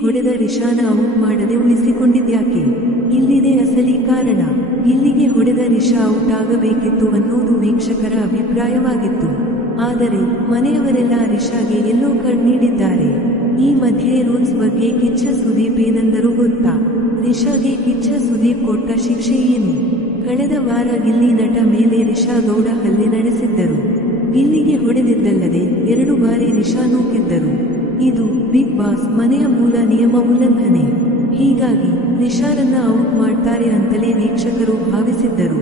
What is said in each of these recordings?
ಹೊಡೆದ ರಿಷಾನ ಔಟ್ ಮಾಡದೆ ಉಳಿಸಿಕೊಂಡಿದ್ಯಾಕೆ? ಇಲ್ಲಿದೆ ಅಸಲಿ ಕಾರಣ. ಗಿಲ್ಲಿಗೆ ಹೊಡೆದ ರಿಷಾ ಔಟ್ ಆಗಬೇಕಿತ್ತು ಅನ್ನೋದು ವೀಕ್ಷಕರ ಅಭಿಪ್ರಾಯವಾಗಿತ್ತು. ಆದರೆ ಮನೆಯವರೆಲ್ಲ ರಿಷಾಗೆ ಯೆಲ್ಲೋ ಕಾರ್ಡ್ ನೀಡಿದ್ದಾರೆ. ಈ ಮಧ್ಯೆ ರೂಲ್ಸ್ ಬಗ್ಗೆ ಕಿಚ್ಚ ಸುದೀಪ್ ಏನಂದರು ಗೊತ್ತಾ? ರಿಷಾಗೆ ಕಿಚ್ಚ ಸುದೀಪ್ ಕೊಟ್ಟ ಶಿಕ್ಷೆ ಏನು? ಕಳೆದ ವಾರ ಗಿಲ್ಲಿ ನಟ ಮೇಲೆ ರಿಷಾ ಗೌಡ ಹಲ್ಲೆ ನಡೆಸಿದ್ದರು. ಗಿಲ್ಲಿಗೆ ಹೊಡೆದಿದ್ದಲ್ಲದೆ 2 ಬಾರಿ ರಿಷಾ ನೂಕಿದ್ದರು. ಇದು ಬಿಗ್ ಬಾಸ್ ಮನೆಯ ಮೂಲ ನಿಯಮ ಉಲ್ಲಂಘನೆ. ಹೀಗಾಗಿ ರಿಷಾರನ್ನ ಔಟ್ ಮಾಡ್ತಾರೆ ಅಂತಲೇ ವೀಕ್ಷಕರು ಭಾವಿಸಿದ್ದರು.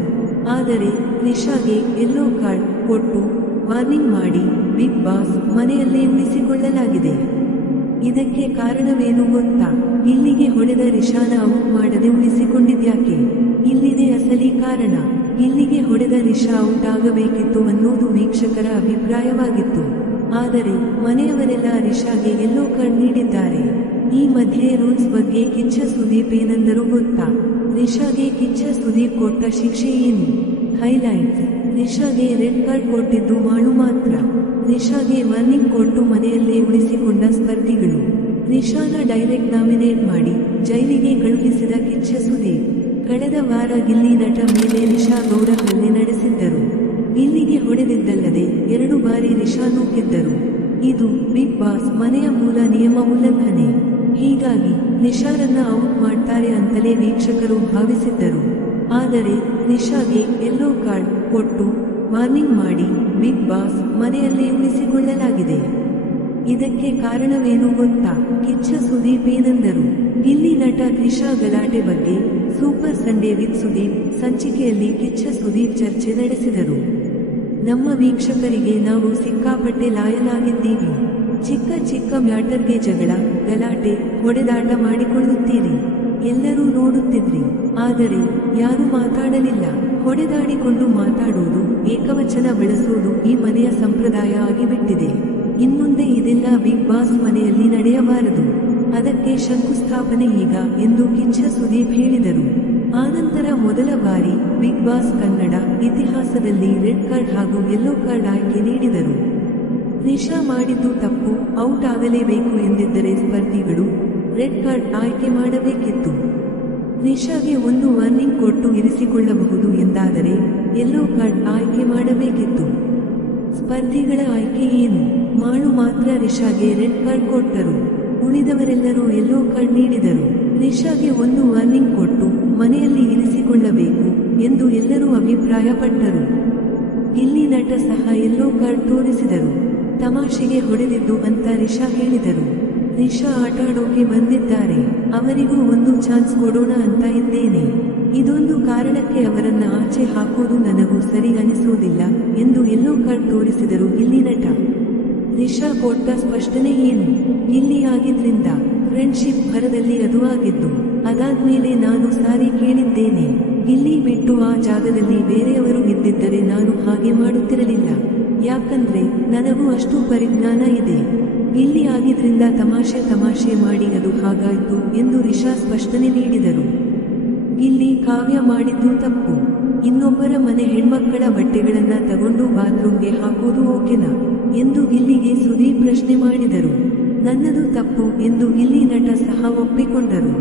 ಆದರೆ ರಿಷಾಗೆ ಯೆಲ್ಲೋ ಕಾರ್ಡ್ ಕೊಟ್ಟು ವಾರ್ನಿಂಗ್ ಮಾಡಿ ಬಿಗ್ ಬಾಸ್ ಮನೆಯಲ್ಲೇ ಉಳಿಸಿಕೊಳ್ಳಲಾಗಿದೆ. ಇದಕ್ಕೆ ಕಾರಣವೇನು ಗೊತ್ತಾ? ಗಿಲ್ಲಿಗೆ ಹೊಡೆದ ರಿಷಾನ ಔಟ್ ಮಾಡದೆ ಉಳಿಸಿಕೊಂಡಿದ್ಯಾಕೆ? ಇಲ್ಲಿದೆ ಅಸಲಿ ಕಾರಣ. ಗಿಲ್ಲಿಗೆ ಹೊಡೆದ ರಿಷಾ ಔಟ್ ಆಗಬೇಕಿತ್ತು ಅನ್ನೋದು ವೀಕ್ಷಕರ ಅಭಿಪ್ರಾಯವಾಗಿತ್ತು. ಆದರೆ ಮನೆಯವರೆಲ್ಲ ರಿಷಾಗೆ ಯೆಲ್ಲೋ ಕಾರ್ಡ್ ನೀಡಿದ್ದಾರೆ. ಈ ಮಧ್ಯೆ ರೂಲ್ಸ್ ಬಗ್ಗೆ ಕಿಚ್ಚ ಸುದೀಪ್ ಏನಂದರು ಗೊತ್ತಾ? ರಿಷಾಗೆ ಕಿಚ್ಚ ಸುದೀಪ್ ಕೊಟ್ಟ ಶಿಕ್ಷೆ ಏನು? ಹೈಲೈಟ್ಸ್: ರಿಷಾಗೆ ರೆಡ್ ಕಾರ್ಡ್ ಕೊಟ್ಟಿದ್ದು ಮಾಡು ಮಾತ್ರ. ರಿಷಾಗೆ ವಾರ್ನಿಂಗ್ ಕೊಟ್ಟು ಮನೆಯಲ್ಲೇ ಉಳಿಸಿಕೊಂಡ ಸ್ಪರ್ಧಿಗಳು. ರಿಷಾನ ಡೈರೆಕ್ಟ್ ನಾಮಿನೇಟ್ ಮಾಡಿ ಜೈಲಿಗೆ ಕಳುಹಿಸಿದ ಕಿಚ್ಚ ಸುದೀಪ್. ಕಳೆದ ವಾರ ಗಿಲ್ಲಿ ನಟ ಮೇಲೆ ರಿಷಾ ಗೌಡ ಹಲ್ಲೆ ನಡೆಸಿದ್ದರು. ಗಿಲ್ಲಿಗೆ ಹೊಡೆದಿದ್ದಲ್ಲದೆ 2 ಬಾರಿ ರಿಷಾ ನೂಕಿದ್ದರು. ಇದು ಬಿಗ್ ಬಾಸ್ ಮನೆಯ ಮೂಲ ನಿಯಮ ಉಲ್ಲಂಘನೆ. ಹೀಗಾಗಿ ರಿಷಾರನ್ನ ಔಟ್ ಮಾಡ್ತಾರೆ ಅಂತಲೇ ವೀಕ್ಷಕರು ಭಾವಿಸಿದ್ದರು. ಆದರೆ ರಿಷಾಗೆ ಯೆಲ್ಲೋ ಕಾರ್ಡ್ ಕೊಟ್ಟು ವಾರ್ನಿಂಗ್ ಮಾಡಿ ಬಿಗ್ ಬಾಸ್ ಮನೆಯಲ್ಲೇ ಉಳಿಸಿಕೊಳ್ಳಲಾಗಿದೆ. ಇದಕ್ಕೆ ಕಾರಣವೇನು ಗೊತ್ತಾ? ಕಿಚ್ಚ ಸುದೀಪ್ ಏನಂದರು? ಗಿಲ್ಲಿ ನಟ ರಿಷಾ ಗಲಾಟೆ ಬಗ್ಗೆ ಸೂಪರ್ ಸಂಡೇ ವಿತ್ ಸುದೀಪ್ ಸಂಚಿಕೆಯಲ್ಲಿ ಕಿಚ್ಚ ಸುದೀಪ್ ಚರ್ಚೆ ನಡೆಸಿದರು. ನಮ್ಮ ವೀಕ್ಷಕರಿಗೆ ನಾವು ಸಿಕ್ಕಾಪಟ್ಟೆ ಲಾಯಲಾಗಿದ್ದೀವಿ. ಚಿಕ್ಕ ಚಿಕ್ಕ ಮ್ಯಾಟರ್ಗೆ ಜಗಳ, ಗಲಾಟೆ, ಹೊಡೆದಾಟ ಮಾಡಿಕೊಳ್ಳುತ್ತೀರಿ. ಎಲ್ಲರೂ ನೋಡುತ್ತಿದ್ರಿ. ಆದರೆ ಯಾರೂ ಮಾತಾಡಲಿಲ್ಲ. ಹೊಡೆದಾಡಿಕೊಂಡು ಮಾತಾಡುವುದು, ಏಕವಚನ ಬಳಸುವುದು ಈ ಮನೆಯ ಸಂಪ್ರದಾಯ ಆಗಿಬಿಟ್ಟಿದೆ. ಇನ್ಮುಂದೆ ಇದೆಲ್ಲ ಬಿಗ್ ಬಾಸ್ ಮನೆಯಲ್ಲಿ ನಡೆಯಬಾರದು. ಅದಕ್ಕೆ ಶಂಕುಸ್ಥಾಪನೆ ಈಗ ಎಂದು ಕಿಚ್ಚ ಸುದೀಪ್ ಹೇಳಿದರು. ಆನಂತರ ಮೊದಲ ಬಾರಿ ಬಿಗ್ ಬಾಸ್ ಕನ್ನಡ ಇತಿಹಾಸದಲ್ಲಿ ರೆಡ್ ಕಾರ್ಡ್ ಹಾಗೂ ಯೆಲ್ಲೋ ಕಾರ್ಡ್ ಆಯ್ಕೆ ನೀಡಿದರು. ರಿಷಾ ಮಾಡಿದ್ದು ತಪ್ಪು, ಔಟ್ ಆಗಲೇಬೇಕು ಎಂದಿದ್ದರೆ ಸ್ಪರ್ಧಿಗಳು ರೆಡ್ ಕಾರ್ಡ್ ಆಯ್ಕೆ ಮಾಡಬೇಕಿತ್ತು. ರಿಷಾಗೆ 1 ವಾರ್ನಿಂಗ್ ಕೊಟ್ಟು ಇರಿಸಿಕೊಳ್ಳಬಹುದು ಎಂದಾದರೆ ಯೆಲ್ಲೋ ಕಾರ್ಡ್ ಆಯ್ಕೆ ಮಾಡಬೇಕಿತ್ತು. ಸ್ಪರ್ಧಿಗಳ ಆಯ್ಕೆ ಏನು? ಮಾಡು ಮಾತ್ರ ರಿಷಾಗೆ ರೆಡ್ ಕಾರ್ಡ್ ಕೊಟ್ಟರು. ಉಳಿದವರೆಲ್ಲರೂ ಯೆಲ್ಲೋ ಕಾರ್ಡ್ ನೀಡಿದರು. ರಿಷಾಗೆ 1 ವಾರ್ನಿಂಗ್ ಕೊಟ್ಟು ಮನೆಯಲ್ಲಿ ಇರಿಸಿಕೊಳ್ಳಬೇಕು ಎಂದು ಎಲ್ಲರೂ ಅಭಿಪ್ರಾಯಪಟ್ಟರು. ಗಿಲ್ಲಿ ನಟ ಸಹ ಯೆಲ್ಲೋ ಕಾರ್ಡ್ ತೋರಿಸಿದರು. ತಮಾಷೆಗೆ ಹೊಡೆದಿದ್ದು ಅಂತ ರಿಷಾ ಹೇಳಿದರು. ರಿಷಾ ಆಟಾಡೋಕೆ ಬಂದಿದ್ದಾರೆ, ಅವರಿಗೂ 1 ಚಾನ್ಸ್ ಕೊಡೋಣ ಅಂತ ಇದ್ದೇನೆ. ಇದೊಂದು ಕಾರಣಕ್ಕೆ ಅವರನ್ನ ಆಚೆ ಹಾಕೋದು ನನಗೂ ಸರಿ ಅನಿಸೋದಿಲ್ಲ ಎಂದು ಯೆಲ್ಲೋ ಕಾರ್ಡ್ ತೋರಿಸಿದರು ಗಿಲ್ಲಿ ನಟ. ರಿಷಾ ಕೊಟ್ಟ ಸ್ಪಷ್ಟನೆ ಏನು? ಗಿಲ್ಲಿ ಆಗಿದ್ರಿಂದ ಫ್ರೆಂಡ್ಶಿಪ್ ಭರದಲ್ಲಿ ಅದು ಆಗಿದ್ದು. ಅದಾದ್ಮೇಲೆ ನಾನು ಸಾರಿ ಕೇಳಿದ್ದೇನೆ. ಗಿಲ್ಲಿ ಬಿಟ್ಟು ಆ ಜಾಗದಲ್ಲಿ ಬೇರೆಯವರು ಇದ್ದಿದ್ದರೆ ನಾನು ಹಾಗೆ ಮಾಡುತ್ತಿರಲಿಲ್ಲ. ಯಾಕಂದ್ರೆ ನನಗೂ ಅಷ್ಟು ಪರಿಜ್ಞಾನ ಇದೆ. ಗಿಲ್ಲಿ ಆಗಿದ್ರಿಂದ ತಮಾಷೆ ಮಾಡಿ ಅದು ಹಾಗಾಯ್ತು ಎಂದು ರಿಷಾ ಸ್ಪಷ್ಟನೆ ನೀಡಿದರು. ಗಿಲ್ಲಿ ಕಾವ್ಯ ಮಾಡಿದ್ದು ತಪ್ಪು. ಇನ್ನೊಬ್ಬರ ಮನೆ ಹೆಣ್ಮಕ್ಕಳ ಬಟ್ಟೆಗಳನ್ನ ತಗೊಂಡು ಬಾತ್ರೂಮ್ಗೆ ಹಾಕೋದು ಓಕೆನಾ ಎಂದು ಗಿಲ್ಲಿಗೆ ಸುದೀಪ್ ಪ್ರಶ್ನೆ ಮಾಡಿದರು. ನನ್ನದು ತಪ್ಪು ಎಂದು ಗಿಲ್ಲಿ ನಟ ಸಹ ಒಪ್ಪಿಕೊಂಡರು.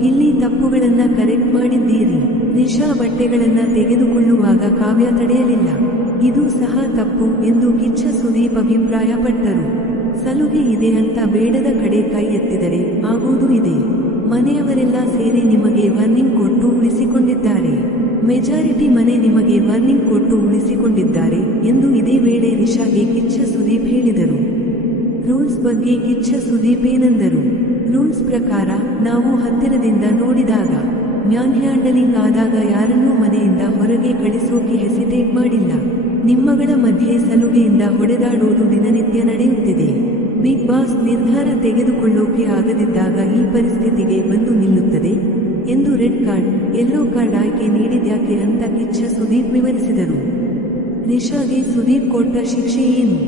ಗಿಲ್ಲಿ ತಪ್ಪುಗಳನ್ನ ಕರೆಕ್ಟ್ ಮಾಡಿದ್ದೀರಿ. ರಿಷಾ ಬಟ್ಟೆಗಳನ್ನ ತೆಗೆದುಕೊಳ್ಳುವಾಗ ಕಾವ್ಯ ತಡೆಯಲಿಲ್ಲ. ಇದು ಸಹ ತಪ್ಪು ಎಂದು ಕಿಚ್ಚ ಸುದೀಪ್ ಅಭಿಪ್ರಾಯಪಟ್ಟರು. ಸಲುಗೆ ಇದೆ ಅಂತ ಬೇಡದ ಕಡೆ ಕೈ ಎತ್ತಿದರೆ ಆಗೋದು ಇದೆ. ಮನೆಯವರೆಲ್ಲ ಸೇರಿ ನಿಮಗೆ ವಾರ್ನಿಂಗ್ ಕೊಟ್ಟು ಉಳಿಸಿಕೊಂಡಿದ್ದಾರೆ. ಮೆಜಾರಿಟಿ ಮನೆ ನಿಮಗೆ ವಾರ್ನಿಂಗ್ ಕೊಟ್ಟು ಉಳಿಸಿಕೊಂಡಿದ್ದಾರೆ ಎಂದು ಇದೇ ವೇಳೆ ರಿಷಾಗೆ ಕಿಚ್ಚ ಸುದೀಪ್ ಹೇಳಿದರು. ರೂಲ್ಸ್ ಬಗ್ಗೆ ಕಿಚ್ಚ ಸುದೀಪ್ ಏನಂದರು? ರೂಲ್ಸ್ ಪ್ರಕಾರ ನಾವು ಹತ್ತಿರದಿಂದ ನೋಡಿದಾಗ, ಮ್ಯಾನ್ಹ್ಯಾಂಡಲಿಂಗ್ ಆದಾಗ ಯಾರನ್ನೂ ಮನೆಯಿಂದ ಹೊರಗೆ ಕಳಿಸೋಕೆ ಹೆಸಿಟೇಟ್ ಮಾಡಿಲ್ಲ. ನಿಮ್ಮಗಳ ಮಧ್ಯೆ ಸಲುಗೆಯಿಂದ ಹೊಡೆದಾಡೋದು ದಿನನಿತ್ಯ ನಡೆಯುತ್ತಿದೆ. ಬಿಗ್ ಬಾಸ್ ನಿರ್ಧಾರ ತೆಗೆದುಕೊಳ್ಳೋಕೆ ಆಗದಿದ್ದಾಗ ಈ ಪರಿಸ್ಥಿತಿಗೆ ಬಂದು ನಿಲ್ಲುತ್ತದೆ ಎಂದು ರೆಡ್ ಕಾರ್ಡ್, ಯೆಲ್ಲೋ ಕಾರ್ಡ್ ಆಯ್ಕೆ ನೀಡಿದ್ಯಾಕೆ ಅಂತ ಕಿಚ್ಚ ಸುದೀಪ್ ವಿವರಿಸಿದರು. ರಿಷಾಗೆ ಸುದೀಪ್ ಕೊಟ್ಟ ಶಿಕ್ಷೆ ಏನು?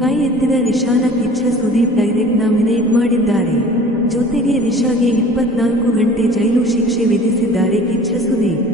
ಕೈ ಎತ್ತಿದ ರಿಷಾನ ಕಿಚ್ಚ ಸುದೀಪ್ ಡೈರೆಕ್ಟ್ ನಾಮಿನೇಟ್ ಮಾಡಿದ್ದಾರೆ. ಜೊತೆಗೆ ರಿಷಾಗೆ 24 ಗಂಟೆ ಜೈಲು ಶಿಕ್ಷೆ ವಿಧಿಸಿದ್ದಾರೆ ಕಿಚ್ಚ ಸುದೀಪ್.